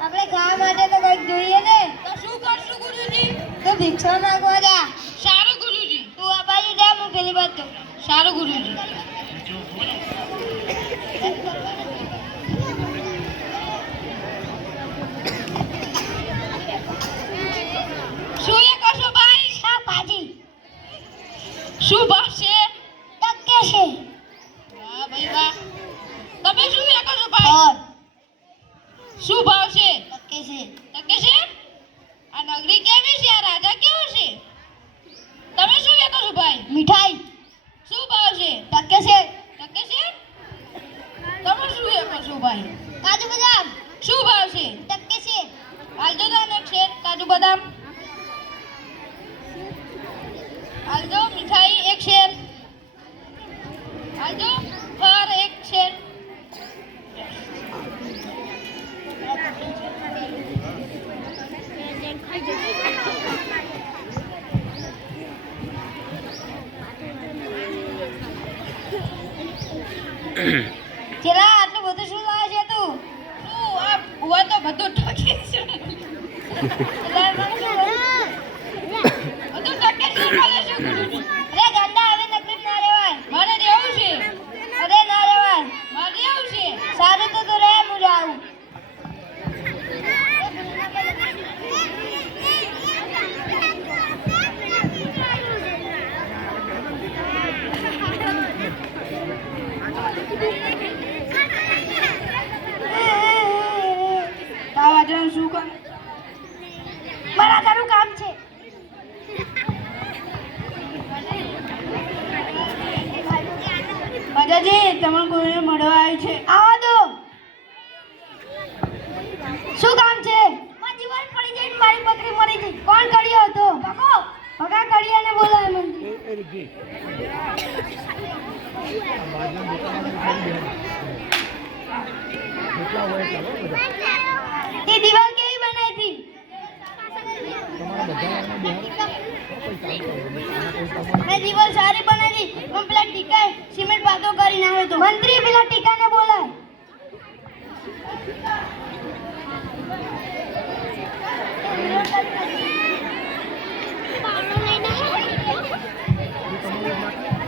આપણે ખાવા માટે તો કંઈક જોઈએ ને. તો શું કરશું ગુરુજી? તો ભિક્ષા માંગવા જા. સારું ગુરુજી. તું આ બાજુ જા, હું પેલી બાજુ. સારું ગુરુજી. શું એ કરશો ભાઈ? શાકભાજી શું ભાવ છે? ટકે છે. વાહ ભાઈ વાહ. તમે શું એ કરશો ભાઈ? ઓર શું ભાવ છે? ટકે છે. ટકે છે? આ નગરી કેવી છે? આ રાજા કેવો છે? તમે શું એ કરશો ભાઈ? મીઠાઈ શું ભાવ છે? ટકે છે. ટકે છે? તમે શું એ કરશો ભાઈ? કાજુ બદામ શું ભાવ છે? ટકે છે. આલજો દાન એક શેર કાજુ બદામ. આલજો મીઠાઈ એક શેર. આલજો ફર એક શેર. ચલા આટલું બધું શું લાવે છે તું? શું આ ભુવા તો બધું ટકે છે. એટલે મને શું બોલું? બધું ટકે છે બોલે છે ગુરુજી. અરે ગાંડા, હવે નકલી ના રહેવાય. મારે રહેવું છે. અરે ના રહેવાય. મારે રહેવું છે. સારું તો તું રહે, હું જાઉં. તાવાજન શું કામ? મારા તારું કામ છે. રાજાજી તમને કોઈને મળવા આવી છે. આવા દો. શું કામ છે? મારી જીવન પડી જાય ને મારી બકરી મરી ગઈ. કોણ કડિયો હતો? કાકો. ભગા કડિયાને બોલાય મંત્રી. તે દીવાલ કેવી બનાવી હતી? મેં દીવાલ સારી બનાવી હતી. પણ પેલા ટીકાએ સિમેન્ટ પાતો કરી નાખ્યો તો. મંત્રી પેલા ટીકાને બોલાય.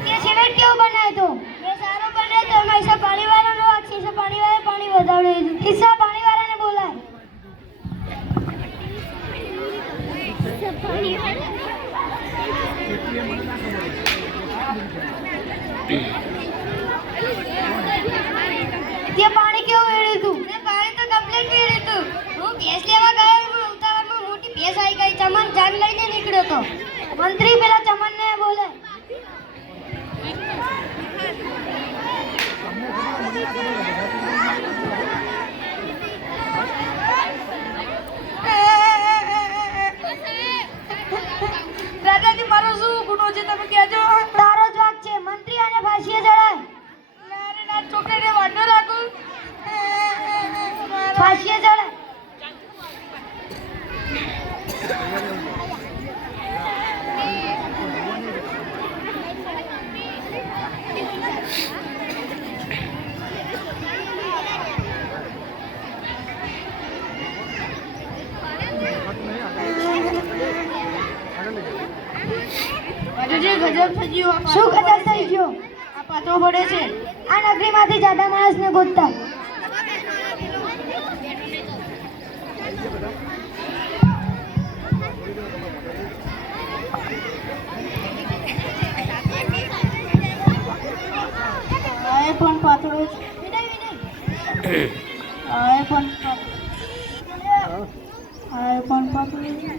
તે સિમેન્ટ કેવો બનાવ્યો તો? એ સારો બનાવ્યો તો. એમાં હિસ્સા પાણીવાળાનો વાંક છે. હિસ્સા પાણીવાળાએ પાણી વધારે લીધું. હિસ્સા પાણીવાળાને બોલાય. તે પાણી કેવું વેડ્યું તું? તે પાણી તો કમ્પ્લીટ વેડ્યું તું. હું ભેંસ લેવા ગયો, પણ ઉતાવળમાં મોટી ભેંસ આવી ગઈ. ચમન જાન લઈને નીકળ્યો તો. મંત્રી પેલા ચમનને બોલે. રાજાજી મારો શું ગુનો છે તમે કહેજો. તારો જ વાંક છે. મંત્રી આને ફાંસીએ ચડાય. નારે ના છોકરીને વાંધો રાખું. ફાંસીએ ચડાય. રાજાજી ગજબ થઈ ગયો. શું કદાચ થઈ ગયો? આ પાછો પડે છે. આ નગરીમાંથી જાડા માણસને ગોતતા. આએ પણ પાછળ છે. આએ પણ પાછળ છે.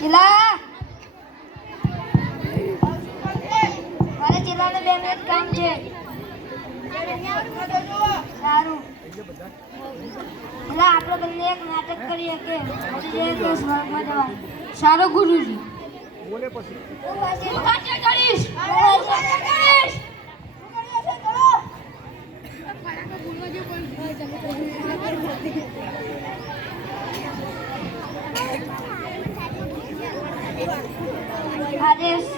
ચિલા મારે ચિલાને 2 મિનિટ કામ છે. સારું એટલે આપણે બંને એક નાટક કરીએ કે મરી જાય તો સ્વર્ગમાં જવાનું. સારો ગુરુજી. હું પાછી હું કાચે કરીશ. આદેશ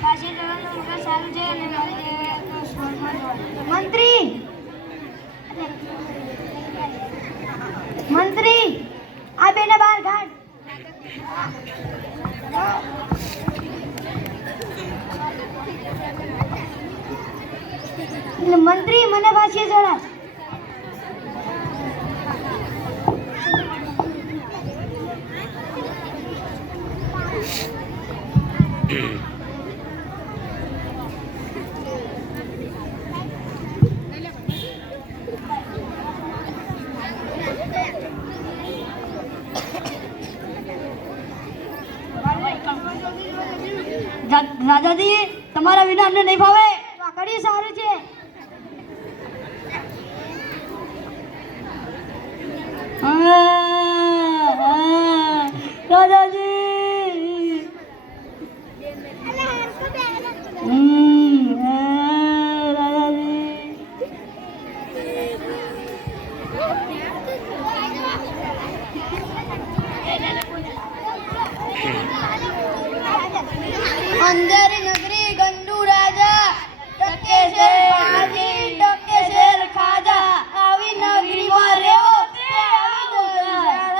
કાશી જવાનું મુખા સારું છે અને મરી જાય તો સ્વર્ગમાં જવાનું. મંત્રી આ બેને બહાર કાઢ. એટલે મંત્રી મને પાછી ચડાય. રાજાજી તમારા વિના અમને નહીં ફાવે. વાકડી સારું છે. રાજાજી અંધારી નગરી ગંદુ રાજા ટકે છે પાજી